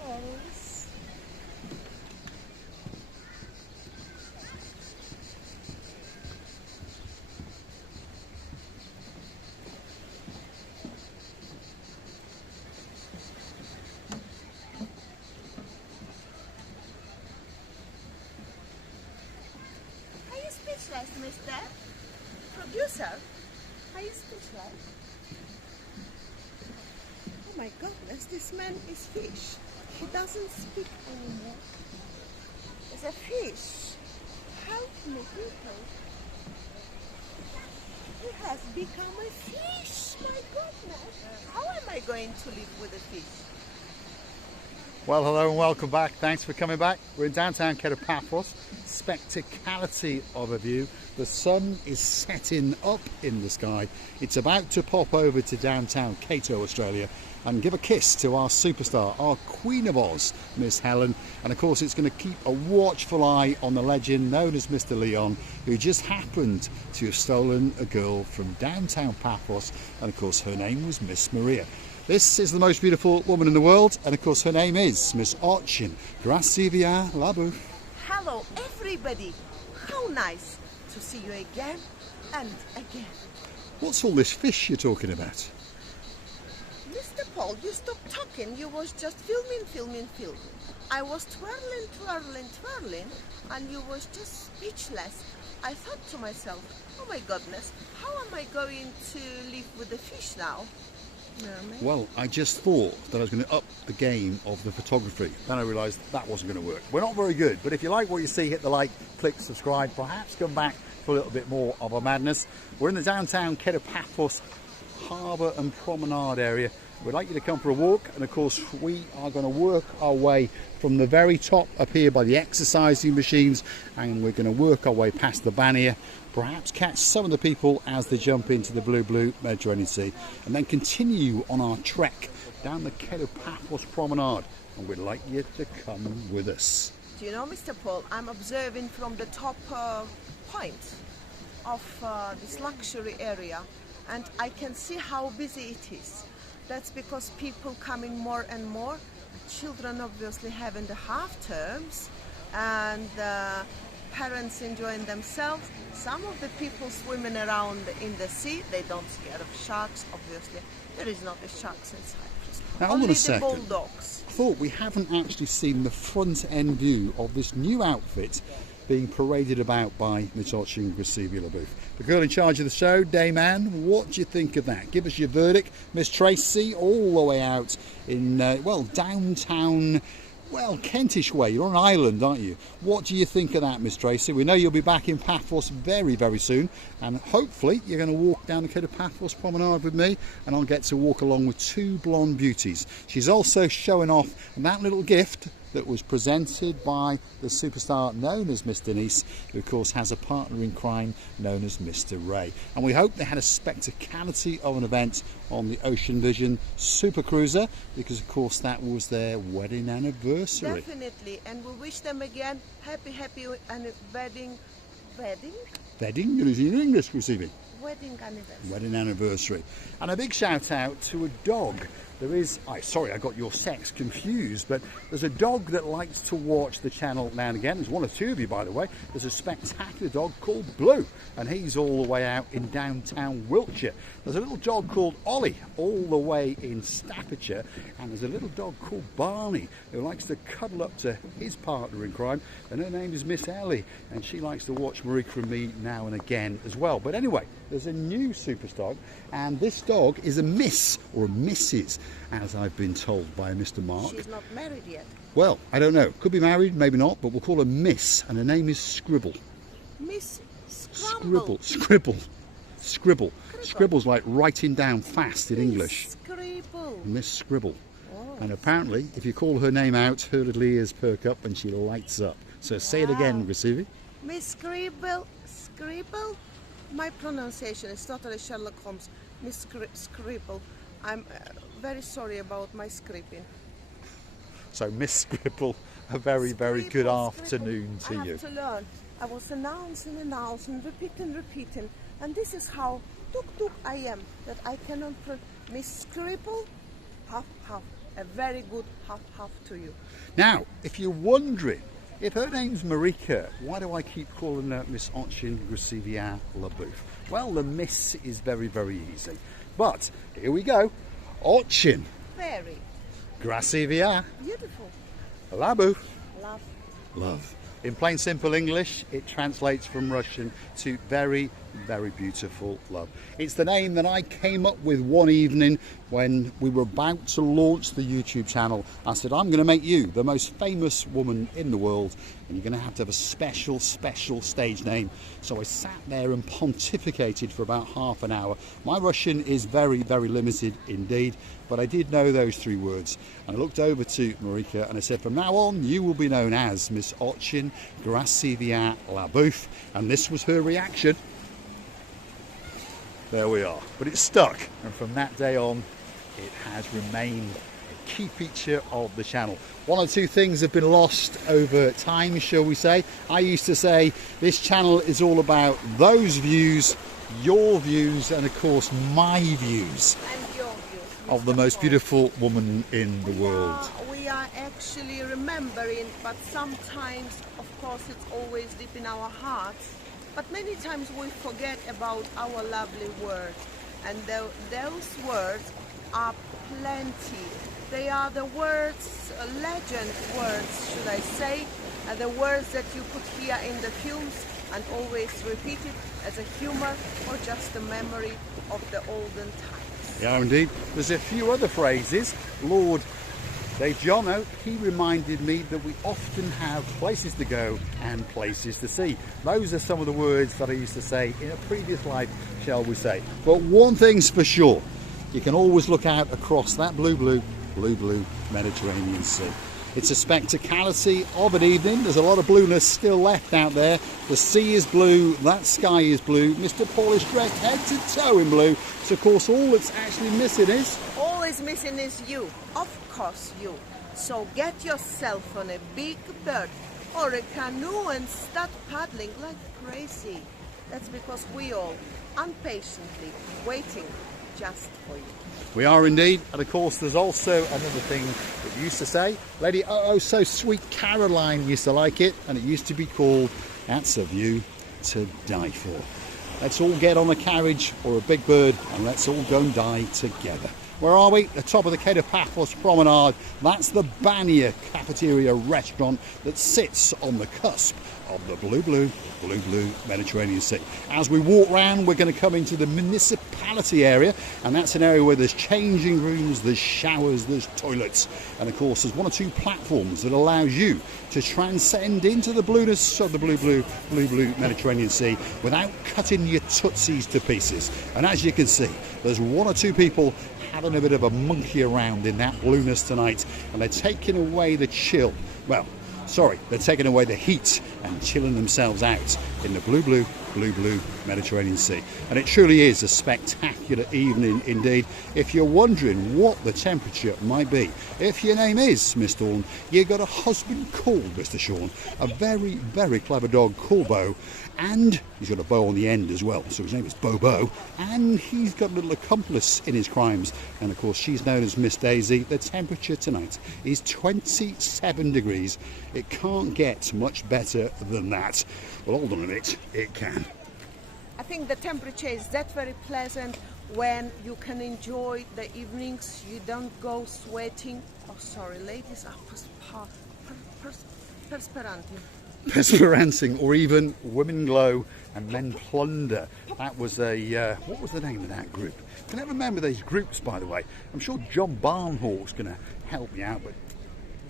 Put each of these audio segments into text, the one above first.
Trolls. Are you speechless, Mr. Producer? Are you speechless? Oh my goodness, this man is fish. He doesn't speak anymore. It's a fish. Help me, people. He has become a fish. My goodness. How am I going to live with a fish? Well, hello and welcome back. Thanks for coming back. We're in downtown Kato, Paphos. Spectacality of a view. The sun is setting up in the sky. It's about to pop over to downtown Kato, Australia, and give a kiss to our superstar, our Queen of Oz, Miss Helen. And of course, it's going to keep a watchful eye on the legend known as Mr. Leon, who just happened to have stolen a girl from downtown Paphos. And of course, her name was Miss Maria. This is the most beautiful woman in the world, and of course her name is Miss Ochin. Gracivia Labu. Hello everybody. How nice to see you again and again. What's all this fish you're talking about? Mr. Paul, you stopped talking. You was just filming. I was twirling, and you was just speechless. I thought to myself, oh my goodness, how am I going to live with the fish now? Well, I just thought that I was going to up the game of the photography. Then I realised that wasn't going to work. We're not very good, but if you like what you see, hit the like, click subscribe, perhaps come back for a little bit more of a madness. We're in the downtown Kato Paphos Harbour and Promenade area. We'd like you to come for a walk, and of course we are going to work our way from the very top up here by the exercising machines, and we're going to work our way past the bannier, perhaps catch some of the people as they jump into the blue Mediterranean Sea, and then continue on our trek down the Kato Paphos Promenade, and we'd like you to come with us. Do you know, Mr. Paul, I'm observing from the top point of this luxury area, and I can see how busy it is. That's because people coming more and more, children obviously having the half terms, and parents enjoying themselves. Some of the people swimming around in the sea, they don't scare of sharks, obviously. There is not a sharks in Cyprus. Now, only hold on a the second. bulldogs. I thought we haven't actually seen the front end view of this new outfit being paraded about by Miss Ochin Gracivia Labu. The girl in charge of the show, Dame Anne, what do you think of that? Give us your verdict. Miss Tracy, all the way out in, well, downtown, well, Kentish way. You're on an island, aren't you? What do you think of that, Miss Tracy? We know you'll be back in Paphos very, very soon, and hopefully you're going to walk down the Kato Paphos Promenade with me, and I'll get to walk along with two blonde beauties. She's also showing off that little gift that was presented by the superstar known as Miss Denise, who of course has a partner in crime known as Mr. Ray. And we hope they had a spectacality of an event on the Ocean Vision Super Cruiser, because of course that was their wedding anniversary. Definitely, and we wish them again happy wedding Wedding? In English, receiving. wedding anniversary. Wedding anniversary. And a big shout out to a dog. There is, sorry I got your sex confused, but there's a dog that likes to watch the channel now and again. There's one or two of you, by the way. There's a spectacular dog called Blue, and he's all the way out in downtown Wiltshire. There's a little dog called Ollie, all the way in Staffordshire, and there's a little dog called Barney, who likes to cuddle up to his partner in crime, and her name is Miss Ellie, and she likes to watch Marie from me now and again as well. But anyway, there's a new superstar, and this dog is a Miss, or a Mrs., as I've been told by Mr. Mark. She's not married yet. Well, I don't know. Could be married, maybe not, but we'll call her Miss, and her name is Scribble. Miss Scrumble. Scribble. Scribble's like writing down fast in English. Scribble. Miss Scribble. Oh. And apparently, if you call her name out, her little ears perk up and she lights up. So say it again, Gracivia. Miss Scribble. Scribble? My pronunciation is totally Sherlock Holmes. Miss Scribble. I'm very sorry about my scribbling. So Miss Scribble, a very, very good afternoon to you. I have to learn. I was announcing, repeating. And this is how tuk I am, that I cannot Miss Scribble, half, A very good half to you. Now, if you're wondering, if her name's Marika, why do I keep calling her Miss Ochin Gracivia Labouf? Well, the miss is very, very easy. But here we go. Ochin Very Gracivia beautiful. Labouf. Love. Love. In plain simple English, it translates from Russian to very, very beautiful love. It's the name that I came up with one evening when we were about to launch the YouTube channel. I said, I'm going to make you the most famous woman in the world, and you're going to have a special stage name. So I sat there and pontificated for about half an hour. My Russian is very, very limited indeed, but I did know those 3 words. And I looked over to Marika and I said, from now on, you will be known as Miss Ochin Gracivia Labouf. And this was her reaction. There we are. But it stuck. And from that day on, it has remained a key feature of the channel. 1 or 2 things have been lost over time, shall we say. I used to say this channel is all about those views, your views, and of course my views And your views. of the most beautiful woman in the world. We are actually remembering, but sometimes, of course, it's always deep in our hearts. But many times we forget about our lovely words. And those words are plenty. They are the words, legend words, should I say, the words that you could hear in the films and always repeat it as a humor or just a memory of the olden times. Yeah, indeed. There's a few other phrases. Lord Dave Jono, he reminded me that we often have places to go and places to see. Those are some of the words that I used to say in a previous life, shall we say. But one thing's for sure, you can always look out across that blue Mediterranean Sea. It's a spectacality of an evening. There's a lot of blueness still left out there. The sea is blue, that sky is blue. Mr. Paul is dressed head to toe in blue. So of course all that's actually missing is... All is missing is you, of course you. So get yourself on a big bird or a canoe and start paddling like crazy. That's because we all impatiently waiting just for you. We are indeed, and of course there's also another thing that you used to say. Lady oh so sweet Caroline used to like it, and it used to be called That's a View to Die For. Let's all get on a carriage or a big bird and let's all go and die together. Where are we? The top of the Kato Paphos Promenade. That's the Banya Cafeteria restaurant that sits on the cusp of the blue Mediterranean Sea. As we walk round, we're going to come into the municipality area, and that's an area where there's changing rooms, there's showers, there's toilets, and of course there's 1 or 2 platforms that allows you to transcend into the blueness of the blue Mediterranean Sea without cutting your tootsies to pieces. And as you can see, there's 1 or 2 people having a bit of a monkey around in that blueness tonight, and they're taking away the chill. Well, sorry, they're taking away the heat and chilling themselves out in the blue Mediterranean Sea. And it truly is a spectacular evening indeed. If you're wondering what the temperature might be, if your name is Miss Dawn, you got a husband called Mr. Sean, a very, very clever dog called Bo, and he's got a bow on the end as well, so his name is Bobo, and he's got a little accomplice in his crimes, and of course she's known as Miss Daisy. The temperature tonight is 27 degrees. It can't get much better than that. Well, hold on a minute, it can. I think the temperature is that very pleasant when you can enjoy the evenings. You don't go sweating. Oh, sorry, ladies are perspiranting. Perspirancing, or even women glow and men plunder. That was a what was the name of that group? Can I remember these groups, by the way? I'm sure John Barnhawk's going to help me out, but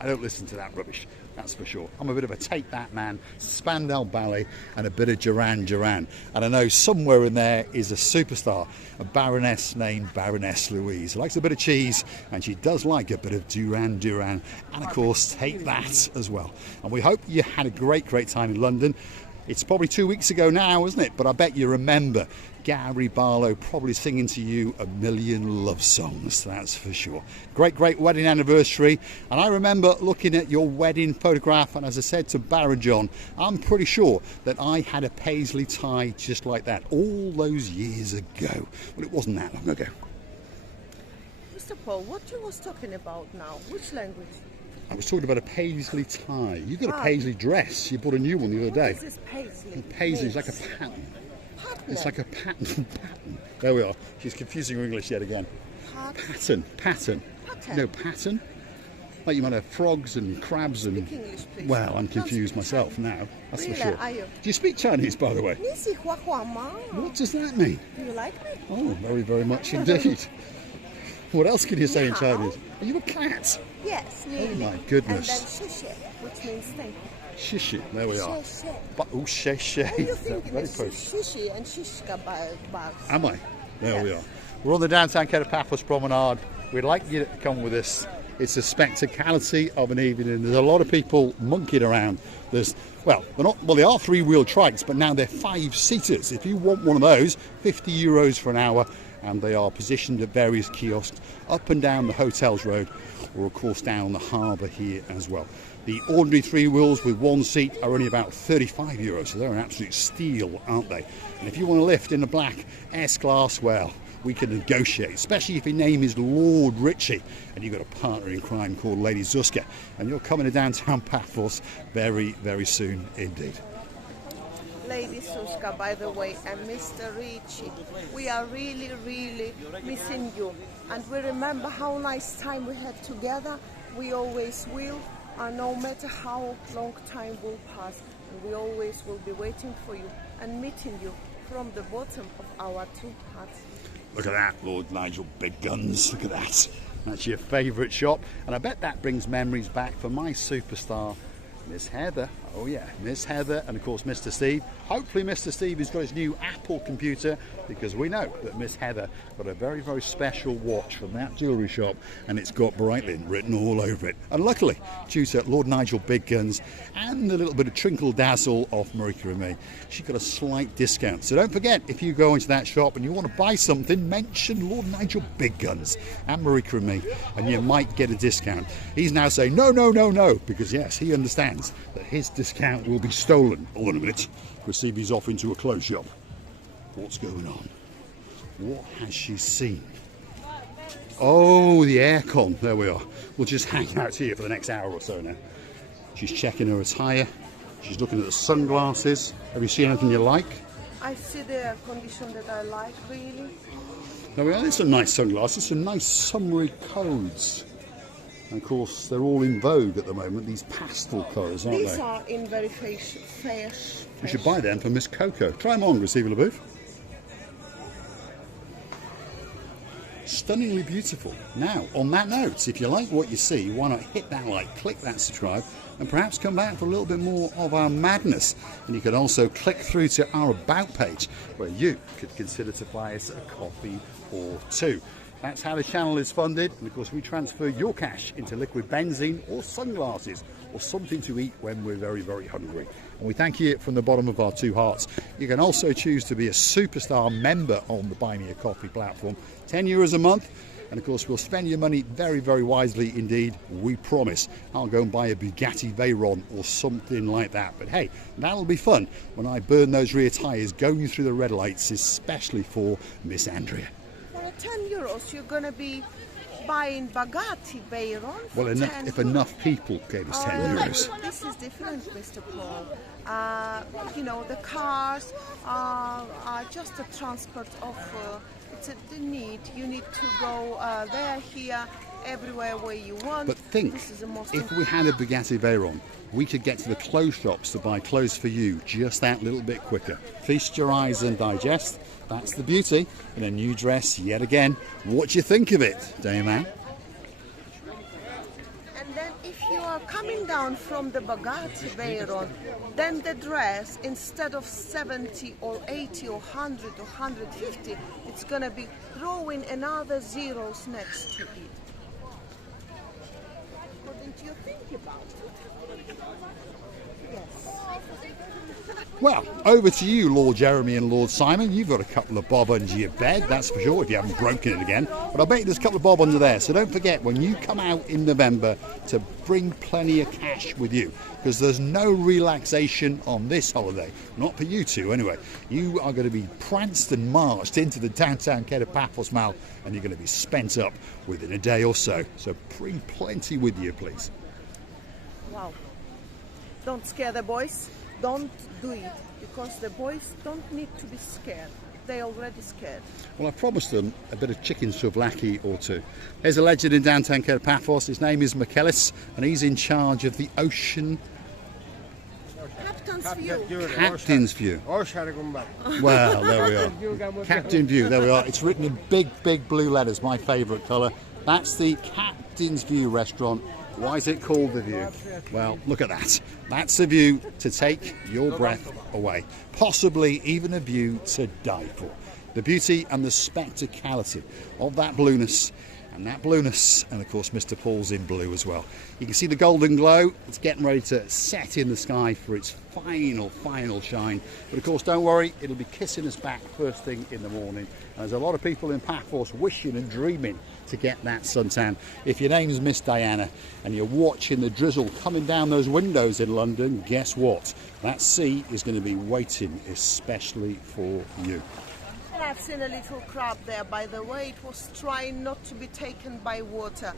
I don't listen to that rubbish, that's for sure. I'm a bit of a Take That man, Spandau Ballet, and a bit of Duran Duran. And I know somewhere in there is a superstar, a baroness named Baroness Louise. Likes a bit of cheese, and she does like a bit of Duran Duran, and of course Take That as well. And we hope you had a great time in London. It's probably 2 weeks ago now, isn't it? But I bet you remember Gary Barlow probably singing to you a million love songs, that's for sure. Great wedding anniversary. And I remember looking at your wedding photograph, and as I said to Baron John, I'm pretty sure that I had a paisley tie just like that all those years ago. Well, it wasn't that long ago. Mr. Paul, what you was talking about now? Which language? I was talking about a paisley tie. You got a paisley dress. You bought a new one the other day. What is this paisley? Paisley is like a pattern. It's like a pattern. There we are. She's confusing her English yet again. Pattern. No, pattern. Like you might have frogs and crabs and... Speak English, please. Well, I'm confused myself now. That's Really, for sure. are you? Do you speak Chinese, by the way? 你喜欢花吗? What does that mean? Do you like me? Oh, very, very much indeed. What else can you say in Ni hao. Chinese? Are you a cat? Yes, nearly. my goodness. And then 谢谢, which means thank you. Shishi. There we are. 谢谢. But, oh, she. What are you thinking? Very It's close. shishi and shishka bags. Am I? There we Yes. are. We're on the downtown Kato Paphos Promenade. We'd like you to come with us. It's a spectacality of an evening. There's a lot of people monkeying around. There's, they are three-wheel trikes, but now they're five-seaters. If you want one of those, €50 for an hour, and they are positioned at various kiosks up and down the Hotels Road, or of course down the harbour here as well. The ordinary three wheels with one seat are only about €35, so they're an absolute steal, aren't they? And if you want to lift in the black S-Class, well, we can negotiate, especially if your name is Lord Richie and you've got a partner in crime called Lady Zuska, and you're coming to downtown Paphos very, very soon indeed. Lady Suska, by the way, and Mr. Ricci, we are really, really missing you. And we remember how nice time we had together. We always will, and no matter how long time will pass, and we always will be waiting for you and meeting you from the bottom of our two hearts. Look at that, Lord Nigel Big Guns. Look at that. That's your favourite shop. And I bet that brings memories back for my superstar, Miss Heather. Oh yeah, Miss Heather, and of course Mr. Steve. Hopefully Mr. Steve has got his new Apple computer, because we know that Miss Heather got a very, very special watch from that jewellery shop, and it's got Breitling written all over it. And luckily, due to Lord Nigel Big Guns and a little bit of trinkle dazzle off Marika and me, she got a slight discount. So don't forget, if you go into that shop and you want to buy something, mention Lord Nigel Big Guns and Marika and me, and you might get a discount. He's now saying no, because yes, he understands that his discount will be stolen. Hold on a minute. Stevie's off into a clothes shop. What's going on? What has she seen? Oh, the aircon. There we are. We'll just hang out here for the next hour or so now. She's checking her attire. She's looking at the sunglasses. Have you seen anything you like? I see the air condition that I like, really. There we are. There's some nice sunglasses, some nice summery codes. And of course, they're all in vogue at the moment, these pastel colours, aren't These they? are in very fashion. You should buy them for Miss Coco. Try them on, Receiver LaBouffe. Stunningly beautiful. Now, on that note, if you like what you see, why not hit that like, click that subscribe, and perhaps come back for a little bit more of our madness. And you can also click through to our About page, where you could consider to buy us a coffee or two. That's how the channel is funded, and of course we transfer your cash into liquid benzene or sunglasses or something to eat when we're very, very hungry. And we thank you from the bottom of our two hearts. You can also choose to be a superstar member on the Buy Me a Coffee platform, €10 a month, and of course we'll spend your money very, very wisely indeed, we promise. I'll go and buy a Bugatti Veyron or something like that, but hey, that'll be fun when I burn those rear tyres going through the red lights, especially for Miss Andrea. For €10, you're going to be buying Bugatti Veyron. Well, if enough people gave us €10. This is different, Mr. Paul. You know, the cars are just a transport of the need. You need to go there, here, everywhere where you want. But think, this is the most if we had a Bugatti Veyron, we could get to the clothes shops to buy clothes for you just that little bit quicker. Feast your eyes and digest. That's the beauty in a new dress yet again. What do you think of it, Dame Anne? And then if you are coming down from the Bugatti Veyron, then the dress, instead of 70 or 80 or 100 or 150, it's going to be throwing another zeros next to it. What didn't you think about it? Well, over to you, Lord Jeremy and Lord Simon. You've got a couple of bob under your bed, that's for sure, if you haven't broken it again. But I bet you there's a couple of bob under there. So don't forget, when you come out in November, to bring plenty of cash with you, because there's no relaxation on this holiday. Not for you two, anyway. You are going to be pranced and marched into the downtown Kato Paphos Mall, and you're going to be spent up within a day or so. So bring plenty with you, please. Wow. Don't scare the boys. Don't do it, because the boys don't need to be scared. They're already scared. Well, I promised them a bit of chicken souvlaki or two. There's a legend in downtown Kato Paphos. His name is Michaelis, and he's in charge of the ocean. Captain's view. Captain's view. Well, there we are. Captain view, there we are. It's written in big, big blue letters, my favourite colour. That's the Captain's View restaurant. Why is it called the View? Well, look at that. That's a view to take your breath away. Possibly even a view to die for. The beauty and the spectacality of that blueness, and of course Mr. Paul's in blue as well. You can see the golden glow. It's getting ready to set in the sky for its final shine. But of course, don't worry, it'll be kissing us back first thing in the morning. And there's a lot of people in Paphos wishing and dreaming to get that suntan. If your name's Miss Diana and you're watching the drizzle coming down those windows in London, guess what? That sea is going to be waiting especially for you. And I've seen a little crab there, by the way. It was trying not to be taken by water.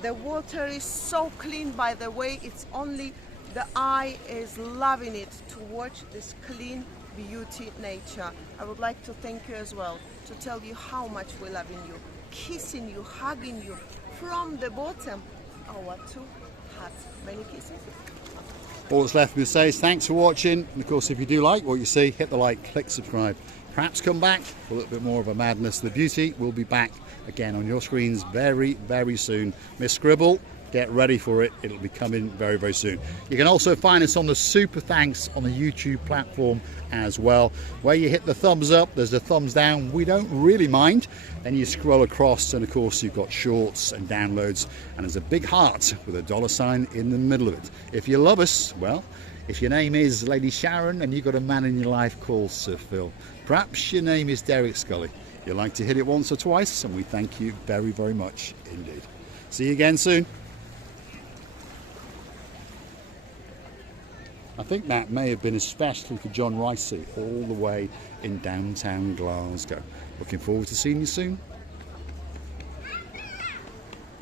The water is so clean, by the way. It's only the eye is loving it to watch this clean beauty nature. I would like to thank you as well, to tell you how much we're loving you, kissing you, hugging you from the bottom. Our two hearts. Many kisses. All that's left for me to say is thanks for watching. And of course, if you do like what you see, hit the like, click subscribe. Perhaps come back for a little bit more of a madness. The beauty will be back again on your screens very, very soon. Miss Scribble, get ready for it. It'll be coming very, very soon. You can also find us on the Super Thanks on the YouTube platform as well. Where you hit the thumbs up, there's a thumbs down. We don't really mind. Then you scroll across, and of course you've got shorts and downloads, and there's a big heart with a $ in the middle of it. If you love us, well, if your name is Lady Sharon and you've got a man in your life called Sir Phil, perhaps your name is Derek Scully. You'd like to hit it once or twice, and we thank you very, very much indeed. See you again soon. I think that may have been especially for John Ricey, all the way in downtown Glasgow. Looking forward to seeing you soon.